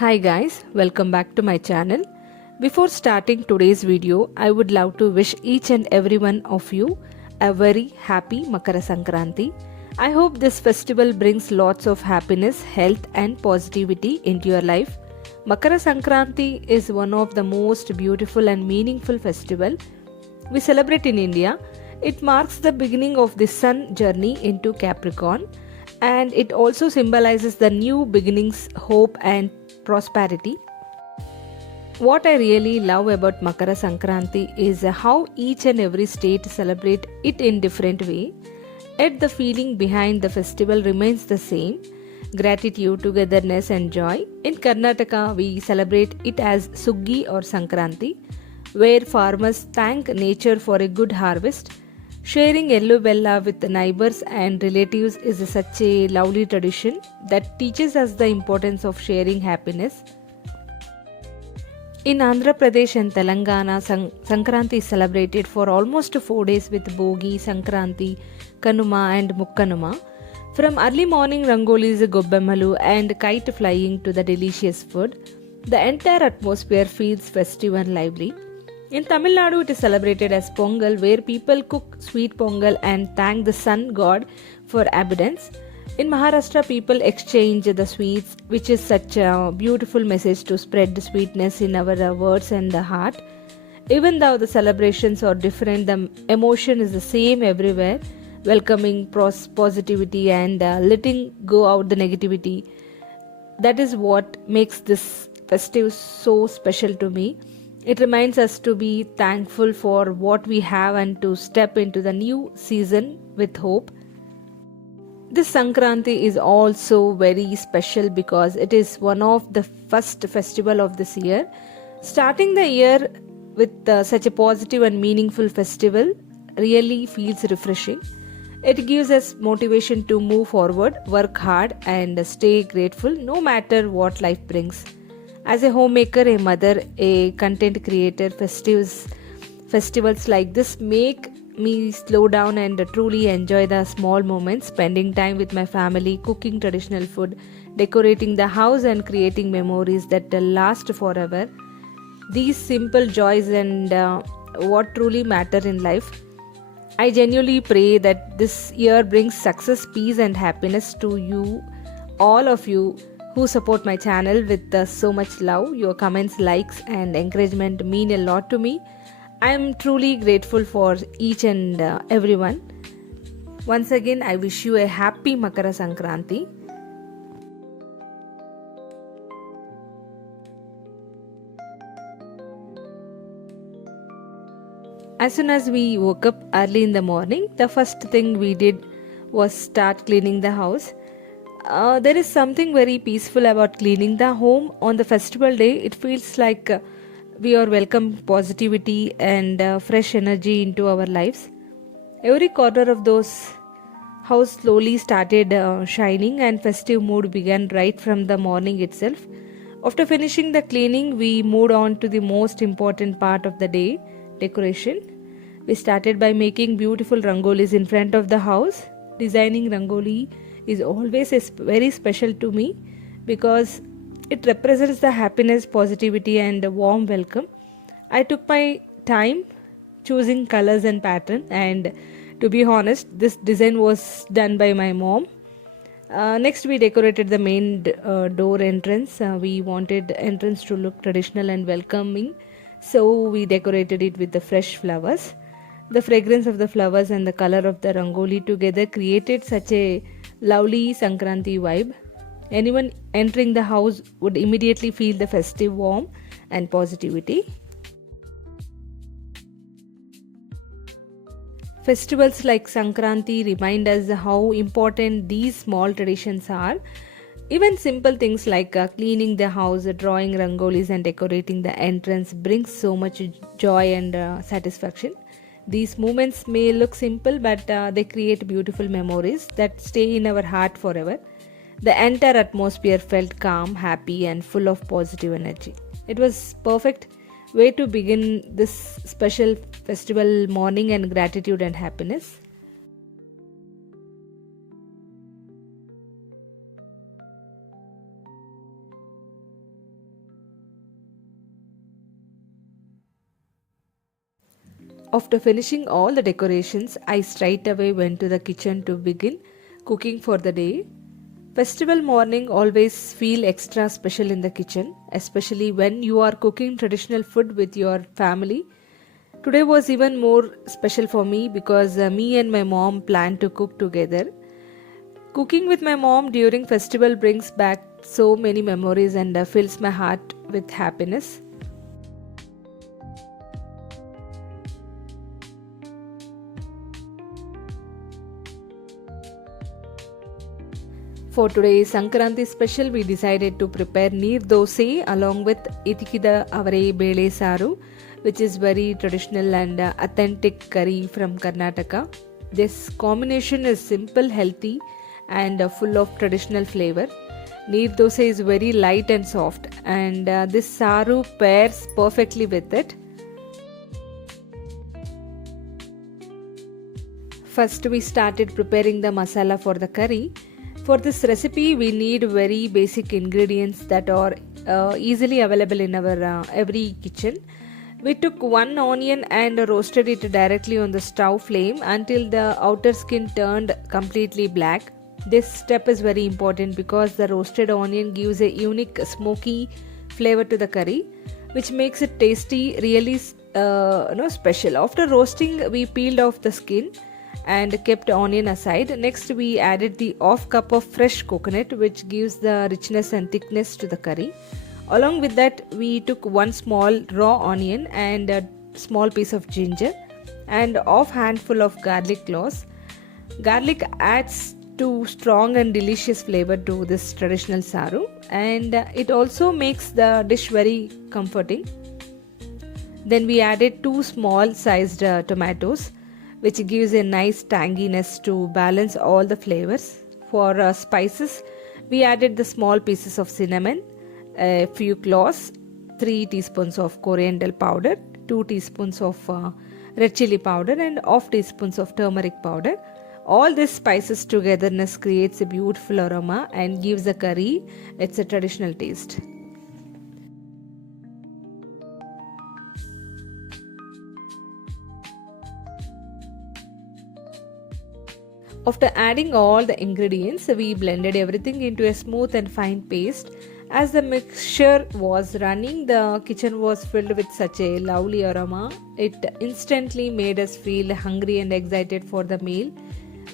Hi guys, welcome back to my channel. Before starting today's video, I would love to wish each and every one of you a very happy Makara Sankranti. I hope this festival brings lots of happiness, health and positivity into your life. Makara Sankranti is one of the most beautiful and meaningful festival we celebrate in India. It marks the beginning of the sun journey into Capricorn, and it also symbolizes the new beginnings, hope and prosperity. What I really love about Makara Sankranti is how each and every state celebrate it in different way. Yet the feeling behind the festival remains the same: gratitude, togetherness and joy. In Karnataka, we celebrate it as Suggi or Sankranti, where farmers thank nature for a good harvest. Sharing yellow bella with the neighbors and relatives is such a lovely tradition that teaches us the importance of sharing happiness. In Andhra Pradesh and Telangana, Sankranti is celebrated for almost 4 days with Bogi, Sankranti, Kanuma and Mukkanuma. From early morning rangolis, gobbemmalu and kite flying to the delicious food, the entire atmosphere feels festive and lively. In Tamil Nadu, it is celebrated as Pongal, where people cook sweet Pongal and thank the sun god for abundance. In Maharashtra, people exchange the sweets, which is such a beautiful message to spread the sweetness in our words and the heart. Even though the celebrations are different, the emotion is the same everywhere, welcoming positivity and letting go out the negativity. That is what makes this festive so special to me. It reminds us to be thankful for what we have and to step into the new season with hope. This Sankranti is also very special because it is one of the first festival of this year. Starting the year with such a positive and meaningful festival really feels refreshing. It gives us motivation to move forward, work hard and stay grateful no matter what life brings. As a homemaker, a mother, a content creator, festivals like this make me slow down and truly enjoy the small moments, spending time with my family, cooking traditional food, decorating the house and creating memories that last forever. These simple joys and what truly matter in life. I genuinely pray that this year brings success, peace and happiness to you, all of you who support my channel with so much love. Your comments, likes and encouragement mean a lot to me. I am truly grateful for each and everyone. Once again, I wish you a happy Makara Sankranti. As soon as we woke up early in the morning, the first thing we did was start cleaning the house. There is something very peaceful about cleaning the home on the festival day. It feels like we are welcome positivity and fresh energy into our lives. Every corner of those house slowly started shining and festive mood began right from the morning itself. After finishing the cleaning, we moved on to the most important part of the day, decoration. We started by making beautiful rangolis in front of the house. Designing rangoli is always very special to me because it represents the happiness, positivity and a warm welcome. I took my time choosing colors and pattern, and to be honest, this design was done by my mom. Next we decorated the main door entrance. We wanted entrance to look traditional and welcoming, so we decorated it with the fresh flowers. The fragrance of the flowers and the color of the rangoli together created such a lovely Sankranti vibe. Anyone entering the house would immediately feel the festive warmth and positivity. Festivals like Sankranti remind us how important these small traditions are. Even simple things like cleaning the house, drawing rangolis and decorating the entrance brings so much joy and satisfaction. These moments may look simple, but they create beautiful memories that stay in our heart forever. The entire atmosphere felt calm, happy and full of positive energy. It was perfect way to begin this special festival morning and gratitude and happiness. After finishing all the decorations, I straight away went to the kitchen to begin cooking for the day. Festival morning always feel extra special in the kitchen, especially when you are cooking traditional food with your family. Today was even more special for me because me and my mom planned to cook together. Cooking with my mom during festival brings back so many memories and fills my heart with happiness. For today's Sankranti special, we decided to prepare Neer Dosa along with Ithkida Avare Bele Saaru, which is very traditional and authentic curry from Karnataka. This combination is simple, healthy, and full of traditional flavor. Neer Dosa is very light and soft, and this Saaru pairs perfectly with it. First, we started preparing the masala for the curry. For this recipe, we need very basic ingredients that are easily available in our every kitchen. We took one onion and roasted it directly on the stove flame until the outer skin turned completely black. This step is very important because the roasted onion gives a unique smoky flavor to the curry, which makes it tasty, really special. After roasting, we peeled off the skin and kept onion aside. Next, we added the half cup of fresh coconut, which gives the richness and thickness to the curry. Along with that, we took one small raw onion and a small piece of ginger and half handful of garlic cloves. Garlic adds to strong and delicious flavor to this traditional saru, and it also makes the dish very comforting. Then we added two small sized tomatoes, which gives a nice tanginess to balance all the flavors. For spices, we added the small pieces of cinnamon, a few cloves, 3 teaspoons of coriander powder, 2 teaspoons of red chili powder, and half teaspoons of turmeric powder. All these spices togetherness creates a beautiful aroma and gives the curry its a traditional taste. After adding all the ingredients, we blended everything into a smooth and fine paste. As the mixture was running, the kitchen was filled with such a lovely aroma. It instantly made us feel hungry and excited for the meal.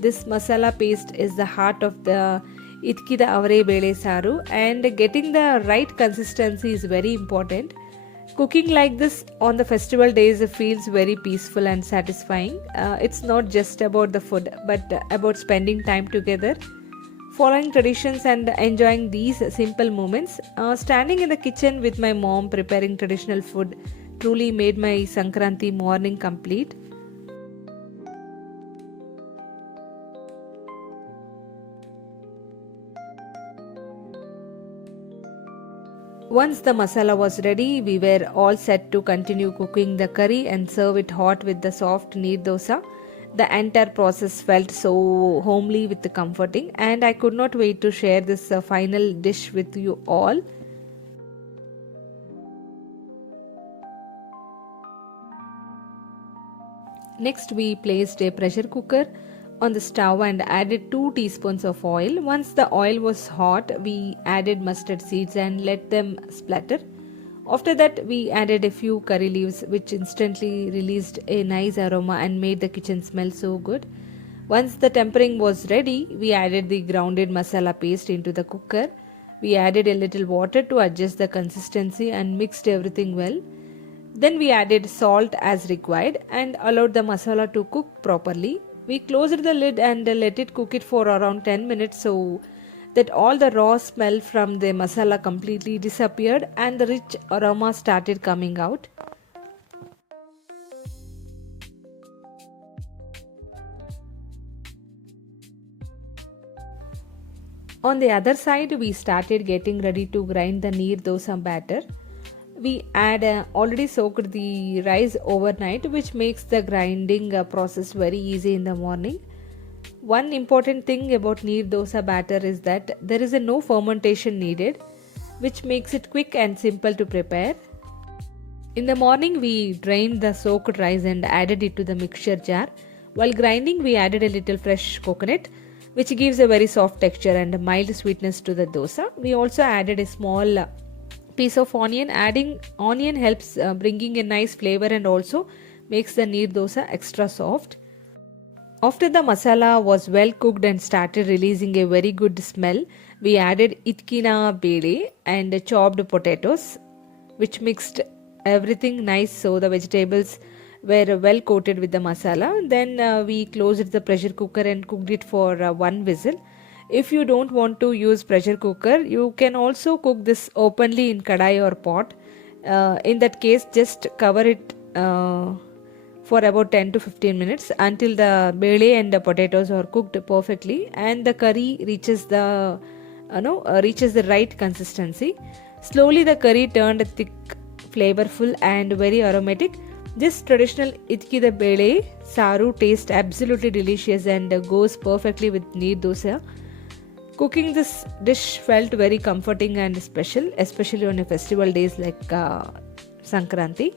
This masala paste is the heart of the Ithkida Avare Bele Saaru, and getting the right consistency is very important. Cooking like this on the festival days feels very peaceful and satisfying. It's not just about the food, but about spending time together, following traditions and enjoying these simple moments. Standing in the kitchen with my mom preparing traditional food truly made my Sankranti morning complete. Once the masala was ready, we were all set to continue cooking the curry and serve it hot with the soft neer dosa. The entire process felt so homely with the comforting, and I could not wait to share this final dish with you all. Next, we placed a pressure cooker on the stove and added 2 teaspoons of oil. Once the oil was hot, we added mustard seeds and let them splatter. After that, we added a few curry leaves, which instantly released a nice aroma and made the kitchen smell so good. Once the tempering was ready, we added the grounded masala paste into the cooker. We added a little water to adjust the consistency and mixed everything well. Then we added salt as required and allowed the masala to cook properly. We closed the lid and let it cook it for around 10 minutes so that all the raw smell from the masala completely disappeared and the rich aroma started coming out. On the other side, we started getting ready to grind the Neer Dosa batter. We add already soaked the rice overnight, which makes the grinding process very easy in the morning. One important thing about Neer Dosa batter is that there is no fermentation needed, which makes it quick and simple to prepare. In the morning, we drained the soaked rice and added it to the mixture jar. While grinding, we added a little fresh coconut, which gives a very soft texture and a mild sweetness to the dosa. We also added a small piece of onion. Adding onion helps bringing a nice flavor and also makes the neer dosa extra soft. After the masala was well cooked and started releasing a very good smell, we added Ithkida Bele and chopped potatoes, which mixed everything nice so the vegetables were well coated with the masala. Then we closed the pressure cooker and cooked it for one whistle. If you don't want to use pressure cooker, you can also cook this openly in kadai or pot. In that case, just cover it for about 10 to 15 minutes until the bele and the potatoes are cooked perfectly and the curry reaches the right consistency. Slowly the curry turned thick, flavorful and very aromatic. This traditional Itkida Bele Saaru tastes absolutely delicious and goes perfectly with Neer Dosa. Cooking this dish felt very comforting and special, especially on a festival days like Sankranti.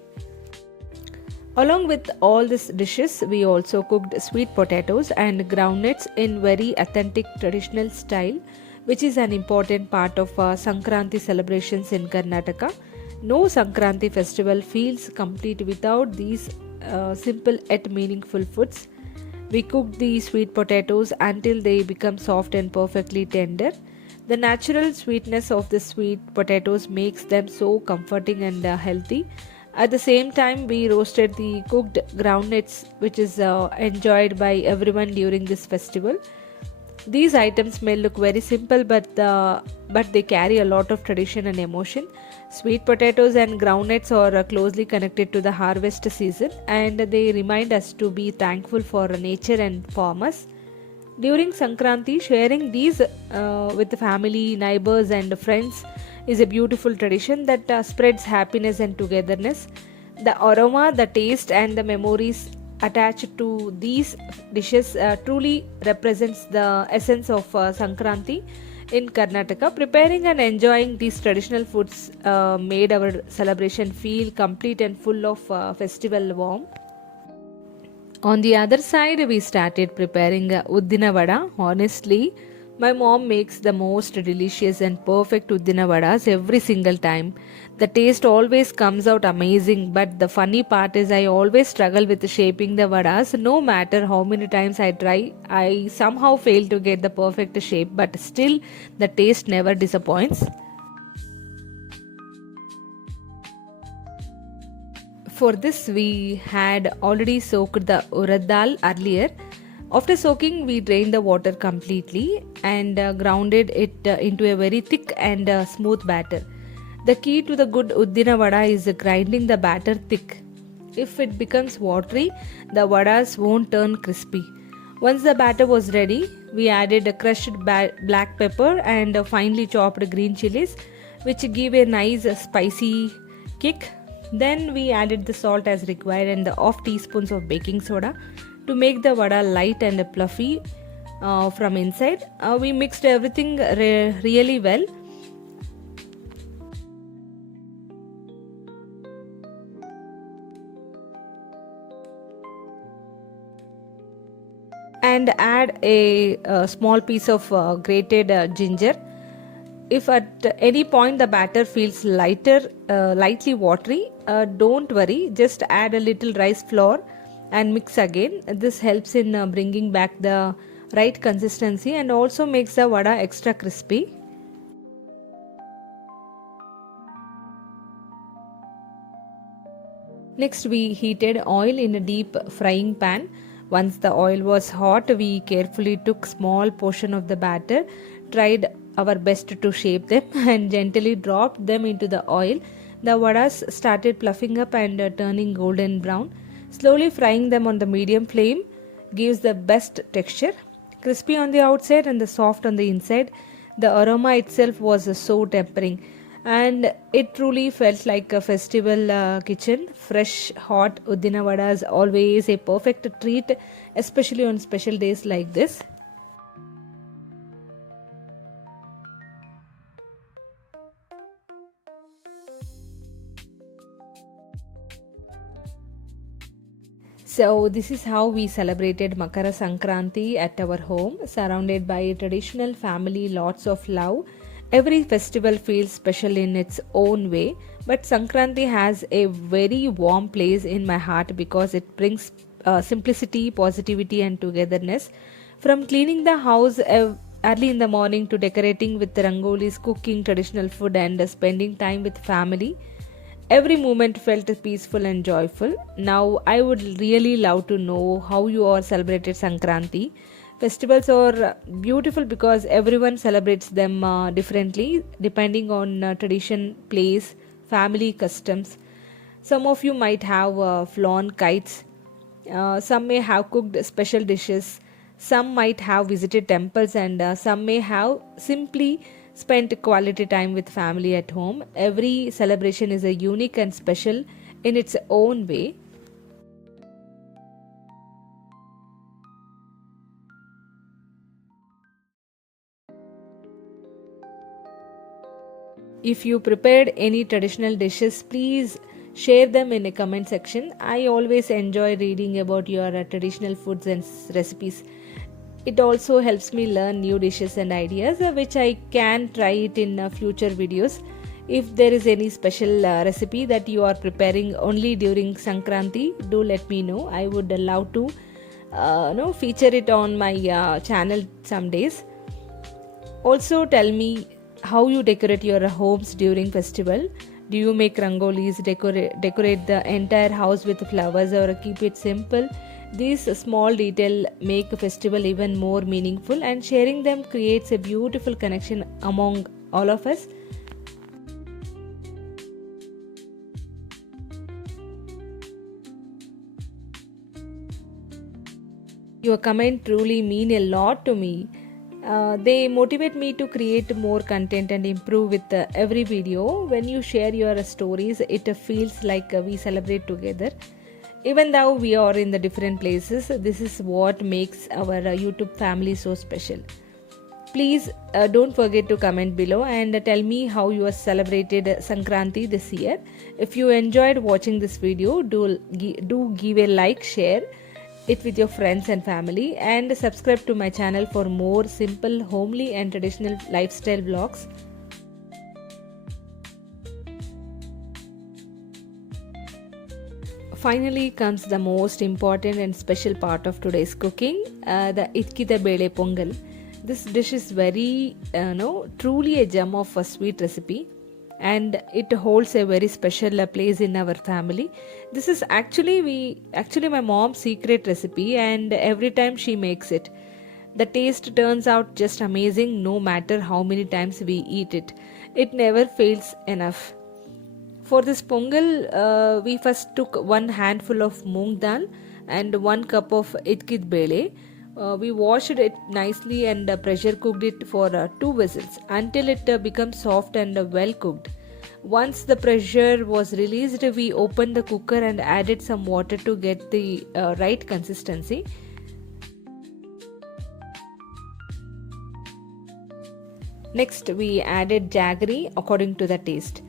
Along with all these dishes, we also cooked sweet potatoes and groundnuts in very authentic traditional style, which is an important part of Sankranti celebrations in Karnataka. No Sankranti festival feels complete without these simple yet meaningful foods. We cooked the sweet potatoes until they become soft and perfectly tender. The natural sweetness of the sweet potatoes makes them so comforting and healthy. At the same time, we roasted the cooked groundnuts, which is enjoyed by everyone during this festival. These items may look very simple, but they carry a lot of tradition and emotion. Sweet potatoes and groundnuts are closely connected to the harvest season, and they remind us to be thankful for nature and farmers. During Sankranti, sharing these with the family, neighbors, and friends is a beautiful tradition that spreads happiness and togetherness. The aroma, the taste, and the memories attached to these dishes truly represents the essence of Sankranti in Karnataka. Preparing and enjoying these traditional foods made our celebration feel complete and full of festival warmth. On the other side, we started preparing Udina Vada. Honestly, my mom makes the most delicious and perfect Udina Vadas every single time. The taste always comes out amazing, but the funny part is I always struggle with shaping the Vadas. No matter how many times I try, I somehow fail to get the perfect shape, but still, the taste never disappoints. For this, we had already soaked the urad dal earlier. After soaking, we drained the water completely and grounded it into a very thick and smooth batter. The key to the good Uddina vada is grinding the batter thick. If it becomes watery, the vadas won't turn crispy. Once the batter was ready, we added a crushed black pepper and finely chopped green chilies, which give a nice spicy kick. Then we added the salt as required and the half teaspoons of baking soda to make the vada light and fluffy from inside. We mixed everything really well and add a small piece of grated ginger. If at any point the batter feels lightly watery, don't worry, just add a little rice flour and mix again. This helps in bringing back the right consistency and also makes the vada extra crispy. Next, we heated oil in a deep frying pan. Once the oil was hot, we carefully took small portion of the batter, tried our best to shape them and gently dropped them into the oil. The vadas started fluffing up and turning golden brown. Slowly frying them on the medium flame gives the best texture. Crispy on the outside and the soft on the inside. The aroma itself was so tempering and it truly felt like a festival kitchen. Fresh hot udina vadas always a perfect treat, especially on special days like this. So, this is how we celebrated Makara Sankranti at our home, surrounded by traditional family, lots of love. Every festival feels special in its own way, but Sankranti has a very warm place in my heart because it brings simplicity, positivity, and togetherness. From cleaning the house early in the morning to decorating with rangolis, cooking traditional food, and spending time with family, every moment felt peaceful and joyful. Now, I would really love to know how you all celebrated Sankranti. Festivals are beautiful because everyone celebrates them differently depending on tradition, place, family customs. Some of you might have flown kites, some may have cooked special dishes, some might have visited temples, and some may have simply spent quality time with family at home. Every celebration is a unique and special in its own way. If you prepared any traditional dishes, please share them in a comment section. I always enjoy reading about your traditional foods and recipes. It also helps me learn new dishes and ideas, which I can try it in future videos. If there is any special recipe that you are preparing only during Sankranti, do let me know. I would love to feature it on my channel some days. Also, tell me how you decorate your homes during festival. Do you make rangolis, decorate the entire house with flowers, or keep it simple? These small details make a festival even more meaningful, and sharing them creates a beautiful connection among all of us. Your comment truly mean a lot to me. They motivate me to create more content and improve with every video. When you share your stories, it feels like we celebrate together. Even though we are in the different places, this is what makes our YouTube family so special. Please don't forget to comment below and tell me how you celebrated Sankranti this year. If you enjoyed watching this video, do give a like, share it with your friends and family, and subscribe to my channel for more simple, homely, and traditional lifestyle vlogs. Finally comes the most important and special part of today's cooking, the Itkida Bele Pongal. This dish is very, truly a gem of a sweet recipe, and it holds a very special place in our family. This is actually my mom's secret recipe, and every time she makes it, the taste turns out just amazing no matter how many times we eat it. It never fails enough. For this pongal, we first took one handful of moong dal and 1 cup of Itkid Bele. We washed it nicely and pressure cooked it for 2 whistles until it becomes soft and well cooked. Once the pressure was released, we opened the cooker and added some water to get the right consistency. Next, we added jaggery according to the taste.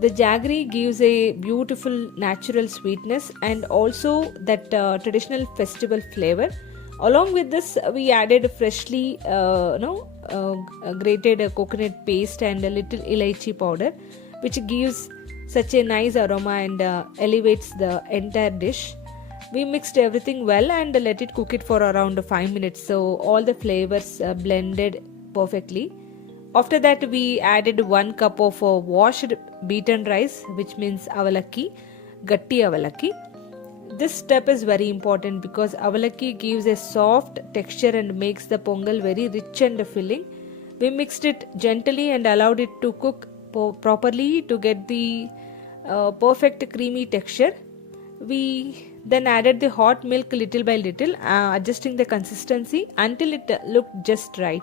The jaggery gives a beautiful natural sweetness and also that traditional festival flavor. Along with this, we added freshly grated coconut paste and a little elaichi powder, which gives such a nice aroma and elevates the entire dish. We mixed everything well and let it cook it for around 5 minutes so all the flavors blended perfectly. After that, we added 1 cup of washed beaten rice, which means avalakki, gatti avalakki. This step is very important because avalakki gives a soft texture and makes the pongal very rich and filling. We mixed it gently and allowed it to cook properly to get the perfect creamy texture. We then added the hot milk little by little, adjusting the consistency until it looked just right.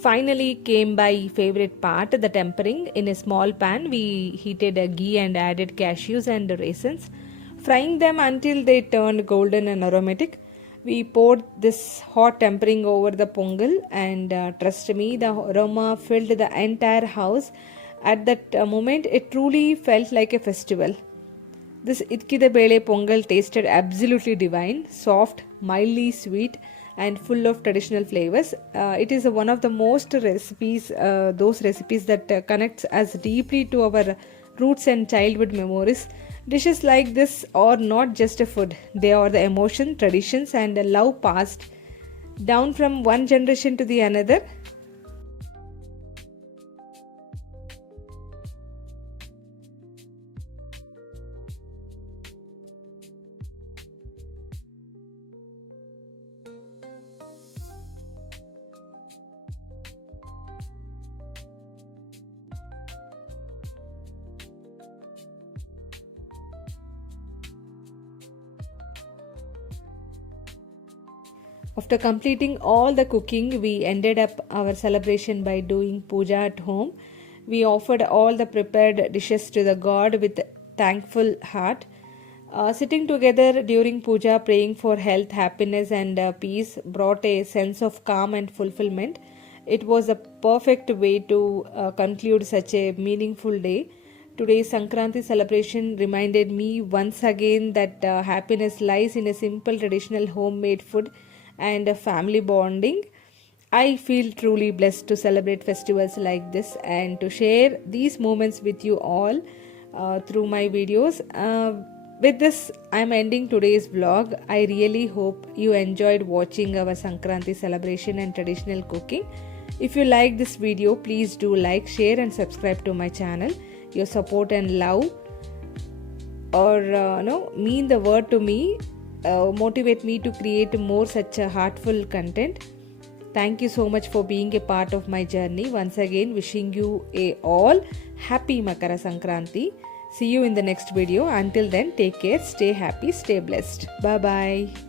Finally came my favorite part, the tempering. In a small pan, we heated a ghee and added cashews and raisins, frying them until they turned golden and aromatic. We poured this hot tempering over the pongal, and trust me, the aroma filled the entire house. At that moment, it truly felt like a festival. This Itkida Bele Pongal tasted absolutely divine, soft, mildly sweet, and full of traditional flavors. It is one of the most recipes, those recipes that connects us deeply to our roots and childhood memories. Dishes like this are not just a food; they are the emotion, traditions, and love passed down from one generation to the another. After completing all the cooking, we ended up our celebration by doing puja at home. We offered all the prepared dishes to the god with thankful heart. Sitting together during puja, praying for health, happiness, and peace brought a sense of calm and fulfillment. It was a perfect way to conclude such a meaningful day. Today's Sankranti celebration reminded me once again that happiness lies in a simple traditional homemade food and family bonding. I feel truly blessed to celebrate festivals like this and to share these moments with you all through my videos. With this, I'm ending today's vlog. I really hope you enjoyed watching our Sankranti celebration and traditional cooking. If you like this video, please do like, share, and subscribe to my channel. Your support and love mean the word to me. Motivate me to create more such a heartful content. Thank you so much for being a part of my journey. Once again, wishing you a all happy Makara Sankranti. See you in the next video. Until then, take care, stay happy, stay blessed. Bye bye.